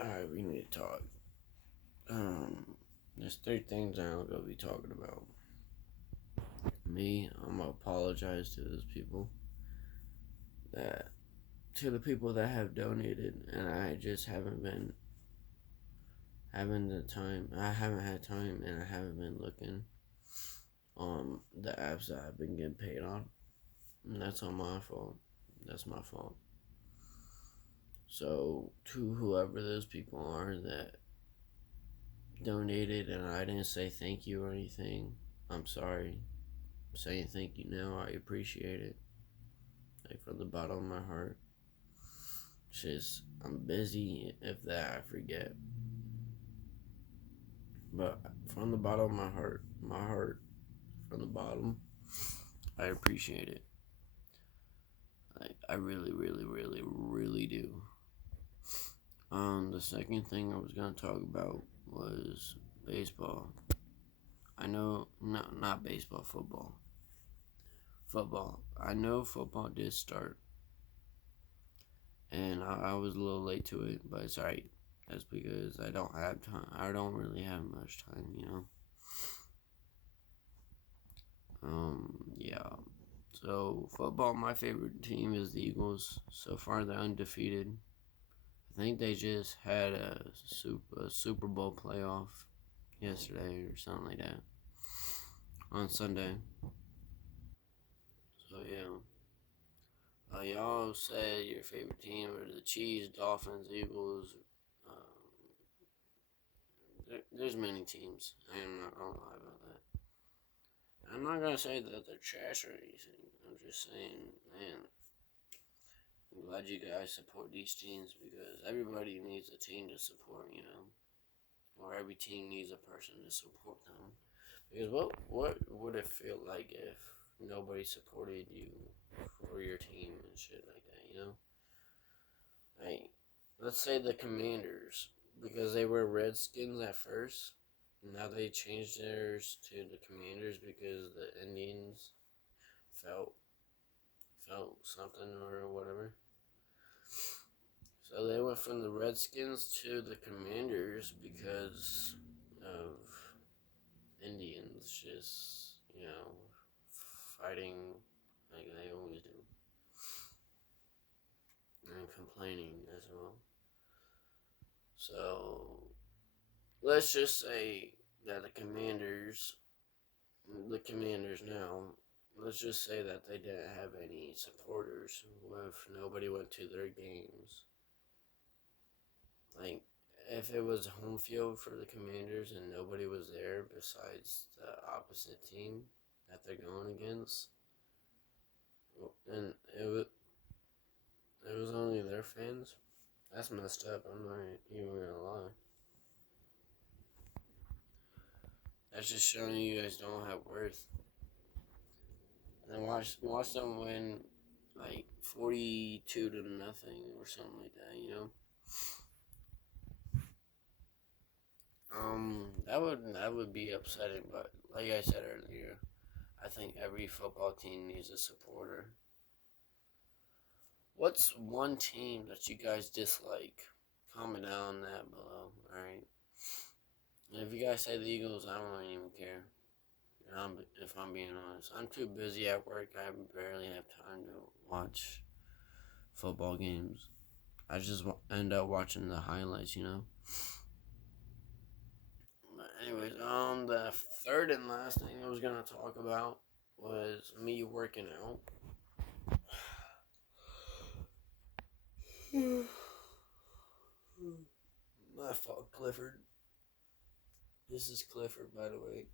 Alright, we need to talk. There's three things I'm gonna be talking about. Me, I'm gonna apologize to those people that to the people that have donated, and I just haven't been having the time. I haven't had time, and I haven't been looking on the apps that I've been getting paid on. And that's on my fault. That's my fault. So to whoever those people are that donated and I didn't say thank you or anything, I'm sorry. I'm saying thank you now. I appreciate it. Like from the bottom of my heart. Just I'm busy if that I forget. But from the bottom of my heart from the bottom, I appreciate it. I really, really, really, really do. The second thing I was gonna talk about was baseball. I know, no, not baseball, football. Football. I know football did start, and I was a little late to it, but it's alright. That's because I don't have time. I don't really have much time. Yeah. So football, my favorite team is the Eagles. So far, they're undefeated. I think they just had a Super Bowl playoff yesterday or something like that on Sunday. So yeah. Y'all said your favorite team are the Chiefs, Dolphins, Eagles. There's many teams. I am not gonna lie about that. I'm not gonna say that they're trash or anything. I'm just saying, man, I'm glad you guys support these teams because everybody needs a team to support. Or every team needs a person to support them. Because what would it feel like if nobody supported you for your team and shit like that? Like, let's say the Commanders, because they were Redskins at first. Now they changed theirs to the Commanders because the Indians felt something or whatever. So they went from the Redskins to the Commanders because of Indians just fighting like they always do and complaining as well. So let's just say that the Commanders now, let's just say that they didn't have any supporters if nobody went to their games. Like, if it was home field for the Commanders and nobody was there besides the opposite team that they're going against, and it was only their fans, that's messed up. I'm not even gonna lie. That's just showing you guys don't have worth. And then watch them win like 42 to nothing or something like that. That would be upsetting, but like I said earlier, I think every football team needs a supporter. What's one team that you guys dislike? Comment down that below, alright? And if you guys say the Eagles, I don't even care. If I'm being honest, I'm too busy at work. I barely have time to watch football games. I just end up watching the highlights. But anyways, the third and last thing I was gonna talk about was me working out. My fault, Clifford. This is Clifford, by the way.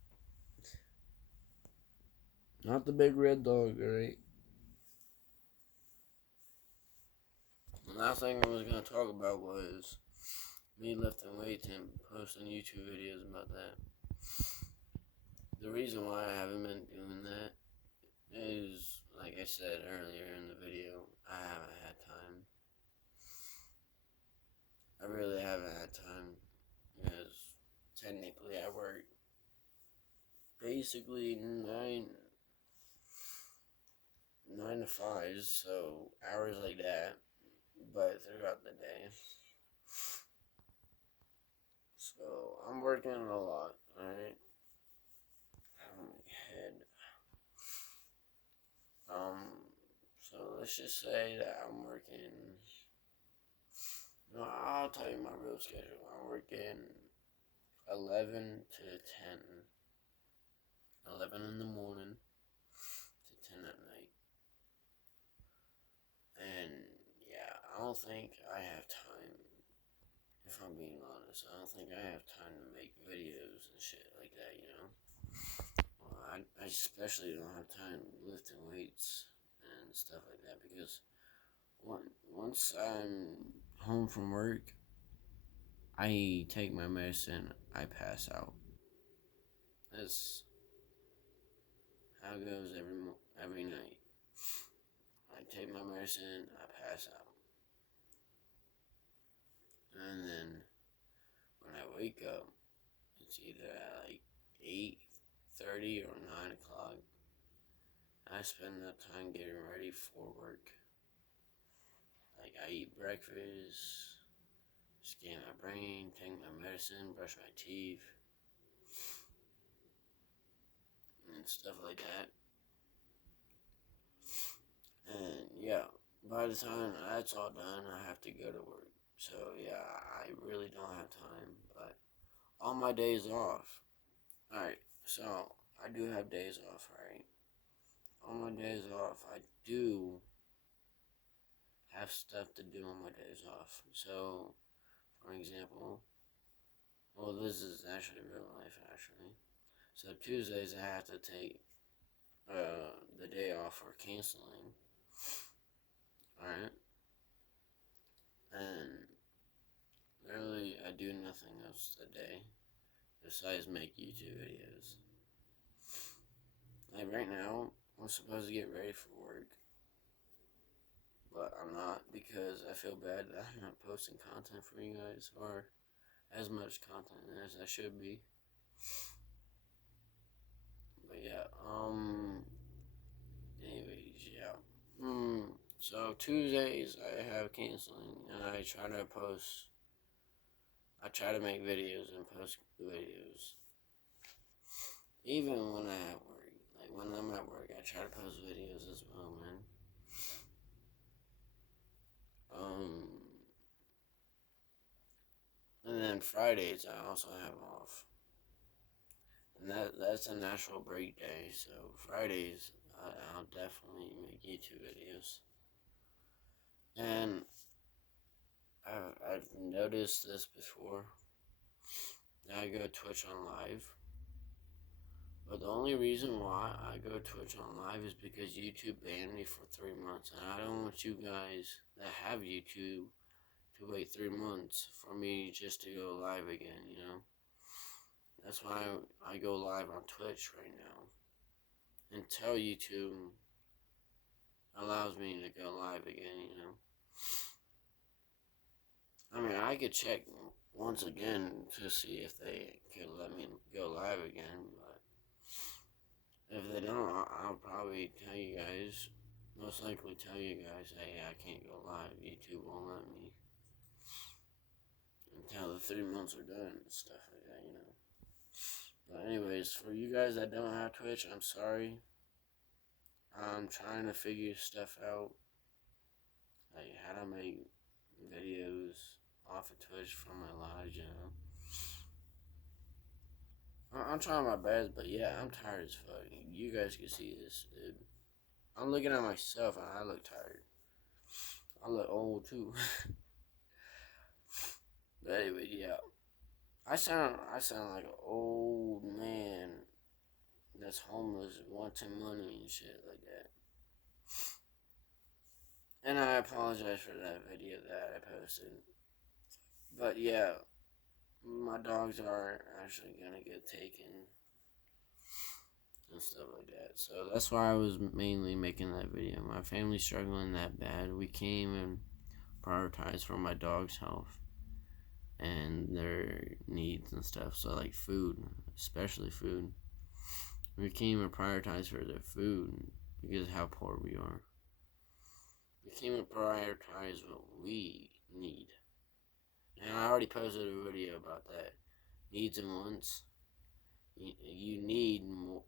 Not the big red dog, alright? The last thing I was gonna talk about was me lifting weights and posting YouTube videos about that. The reason why I haven't been doing that is, like I said earlier in the video, I haven't had time. I really haven't had time because technically I work basically nine to five, so hours like that, but throughout the day. working a lot, alright? Head. So let's just say that I'm working. No, I'll tell you my real schedule. I'm working 11 to 10. 11 in the morning to 10 at night. And yeah, I don't think I have time. If I'm being honest, I don't think I have time to make videos and shit like that, you know? Well, I especially don't have time lifting weights and stuff like that because once I'm home from work, I take my medicine, I pass out. That's how it goes every night. I take my medicine, I pass out. And then when I wake up, it's either at like 8:30 or 9 o'clock. I spend that time getting ready for work. Like I eat breakfast, scan my brain, take my medicine, brush my teeth, and stuff like that. And yeah, by the time that's all done, I have to go to work. So yeah, I really don't have time. But on my days off, alright, so I do have days off, right? On my days off, I do have stuff to do on my days off. So, for example, well, this is actually real life, actually. So Tuesdays I have to take the day off for canceling. Alright? And really, I do nothing else that day besides make YouTube videos. Like right now, I'm supposed to get ready for work, but I'm not because I feel bad that I'm not posting content for you guys or as much content as I should be. But yeah, anyways, yeah. So Tuesdays I have canceling and I try to make videos and post videos. Even when I'm at work. Like when I'm at work I try to post videos as well, man. And then Fridays I also have off. And that's a natural break day, so Fridays I'll definitely make YouTube videos. And I've noticed this before. I go Twitch on live. But the only reason why I go Twitch on live is because YouTube banned me for 3 months. And I don't want you guys that have YouTube to wait 3 months for me just to go live again, you know? That's why I go live on Twitch right now. Until YouTube allows me to go live again, you know? I mean, I could check once again to see if they could let me go live again, but if they don't, I'll probably tell you guys, most likely tell you guys, hey, I can't go live, YouTube won't let me, until the 3 months are done and stuff like that, you know. But anyways, for you guys that don't have Twitch, I'm sorry. I'm trying to figure stuff out, like how to make videos off of Twitch from my lives, you know. I'm trying my best, but yeah, I'm tired as fuck. You guys can see this, dude. I'm looking at myself and I look tired. I look old too. But anyway, yeah. I sound like an old man that's homeless, wanting money and shit like that. And I apologize for that video that I posted. But yeah, my dogs are actually gonna get taken and stuff like that. So that's why I was mainly making that video. My family's struggling that bad. We came and prioritized for my dog's health and their needs and stuff. So like food, especially food. We came and prioritized for their food because of how poor we are. We came and prioritized what we need. And I already posted a video about that. needs and wants. You need more.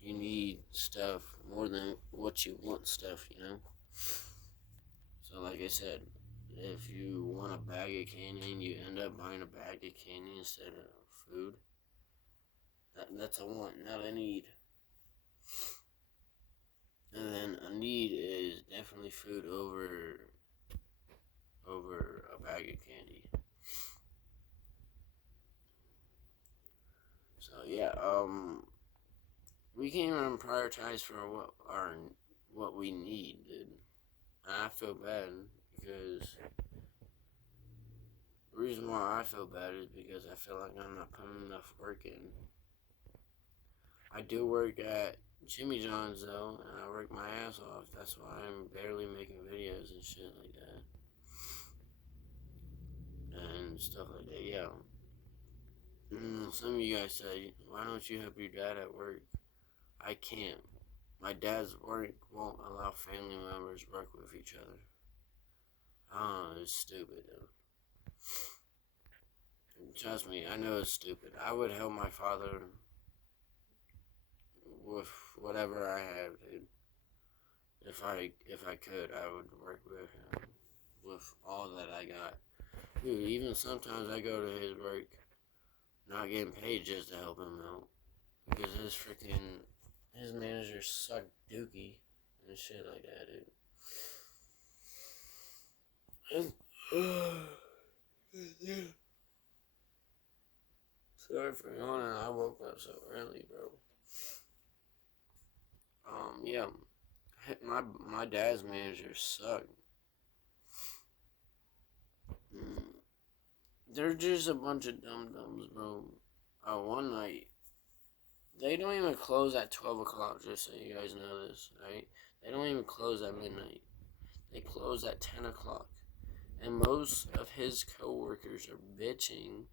You need stuff more than what you want stuff, you know? So like I said, if you want a bag of candy and you end up buying a bag of candy instead of food, that's a want, not a need. And then a need is definitely food over a bag of candy. So yeah, we can't even prioritize for what we need, dude. And I feel bad because the reason why I feel bad is because I feel like I'm not putting enough work in. I do work at Jimmy John's though, and I work my ass off. That's why I'm barely making videos and shit like that. And stuff like that, yeah. Some of you guys say, why don't you help your dad at work? I can't. My dad's work won't allow family members to work with each other. Oh, it's stupid, though. Trust me, I know it's stupid. I would help my father with whatever I have, dude. If I could, I would work with him with all that I got. Dude, even sometimes I go to his work not getting paid just to help him out. Because his managers suck dookie and shit like that, dude. Sorry for yawning, I woke up so early, bro. Yeah. My dad's managers suck. They're just a bunch of dum-dums, bro. One night, they don't even close at 12 o'clock, just so you guys know this, right? They don't even close at midnight. They close at 10 o'clock. And most of his co-workers are bitching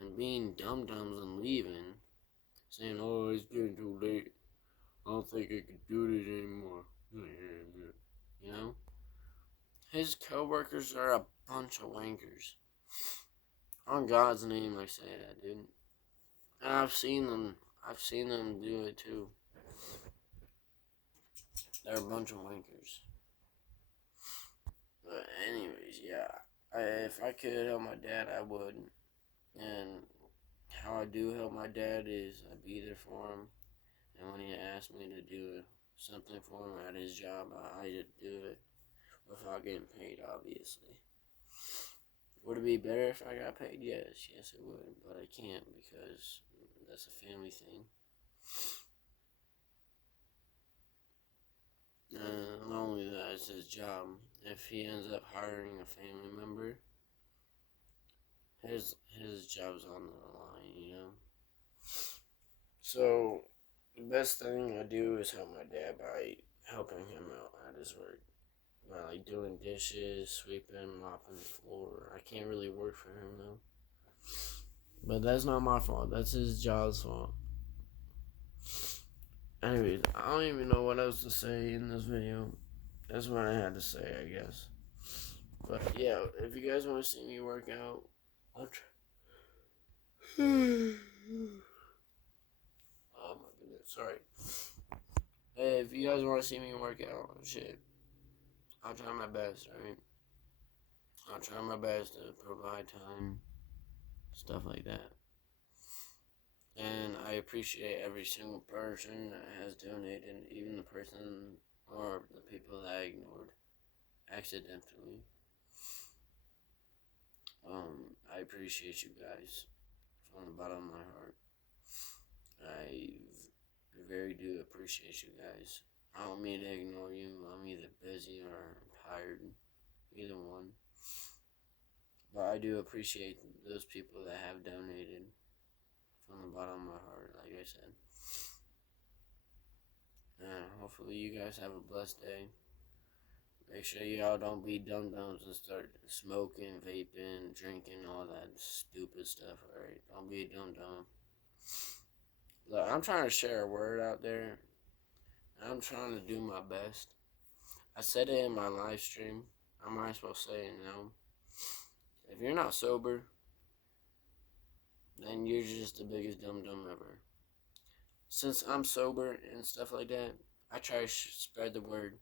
and being dum-dums and leaving, saying, oh, it's getting too late. I don't think I can do this anymore. You know? His co-workers are a bunch of wankers. On God's name, I say that, dude. And I've seen them do it too. They're a bunch of wankers. But anyways, yeah. If I could help my dad, I would. And how I do help my dad is I be there for him. And when he asks me to do something for him at his job, I just do it without getting paid, obviously. Would it be better if I got paid? Yes, it would. But I can't because that's a family thing. And not only that, it's his job. If he ends up hiring a family member, his job's on the line, you know? So, the best thing I do is help my dad by helping him out at his work. By like doing dishes, sweeping, mopping the floor. I can't really work for him though. But that's not my fault. That's his job's fault. Anyways, I don't even know what else to say in this video. That's what I had to say, I guess. But yeah, if you guys want to see me work out, I'll try. Oh my goodness, sorry. Hey, if you guys want to see me work out, shit, I'll try my best, alright? I'll try my best to provide time, stuff like that. And I appreciate every single person that has donated, even the person or the people that I ignored accidentally. I appreciate you guys from the bottom of my heart. I very do appreciate you guys. I don't mean to ignore you. I'm either busy or tired, either one. But I do appreciate those people that have donated from the bottom of my heart, like I said. And hopefully you guys have a blessed day. Make sure y'all don't be dum-dums and start smoking, vaping, drinking, all that stupid stuff, alright? Don't be a dum-dum. Look, I'm trying to share a word out there. I'm trying to do my best. I said it in my live stream. I might as well say it now. If you're not sober, then you're just the biggest dum dum ever. Since I'm sober and stuff like that, I try to spread the word.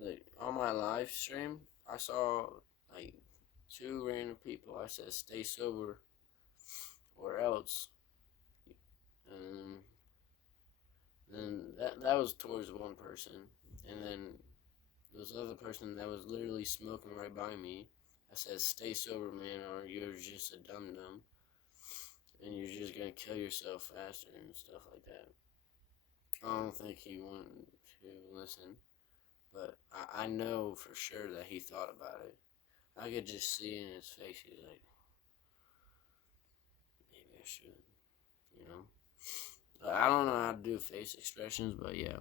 Like on my live stream, I saw like two random people. I said, "Stay sober, or else." And then that was towards one person, and then this other person that was literally smoking right by me. I said, "Stay sober, man, or you're just a dum dum, and you're just gonna kill yourself faster and stuff like that." I don't think he wanted to listen, but I know for sure that he thought about it. I could just see in his face. He's like, maybe I should, you know. I don't know how to do face expressions, but yeah,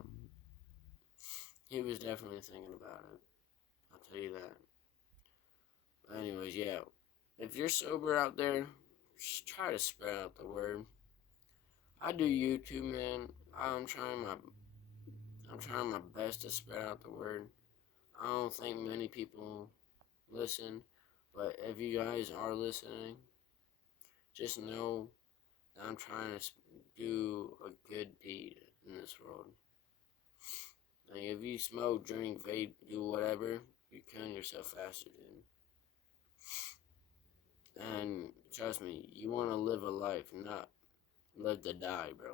he was definitely thinking about it. I'll tell you that. But anyways, yeah, if you're sober out there, just try to spread out the word. I do YouTube, man. I'm trying my I'm trying my best to spread out the word. I don't think many people listen, but if you guys are listening, just know that I'm trying to do a good deed in this world. Like if you smoke, drink, vape, do whatever, you're killing yourself faster, dude. And trust me, you want to live a life, not live to die, bro.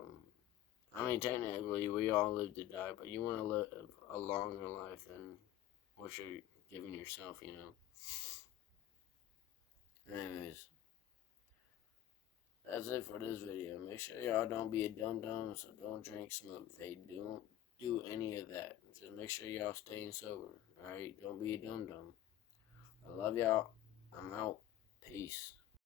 I mean, technically, we all live to die, but you want to live a longer life than what you're giving yourself, you know. Anyways, that's it for this video. Make sure y'all don't be a dum dum, so don't drink, smoke, vape, don't do any of that. Just make sure y'all staying sober, alright? Don't be a dum dum. I love y'all. I'm out. Peace.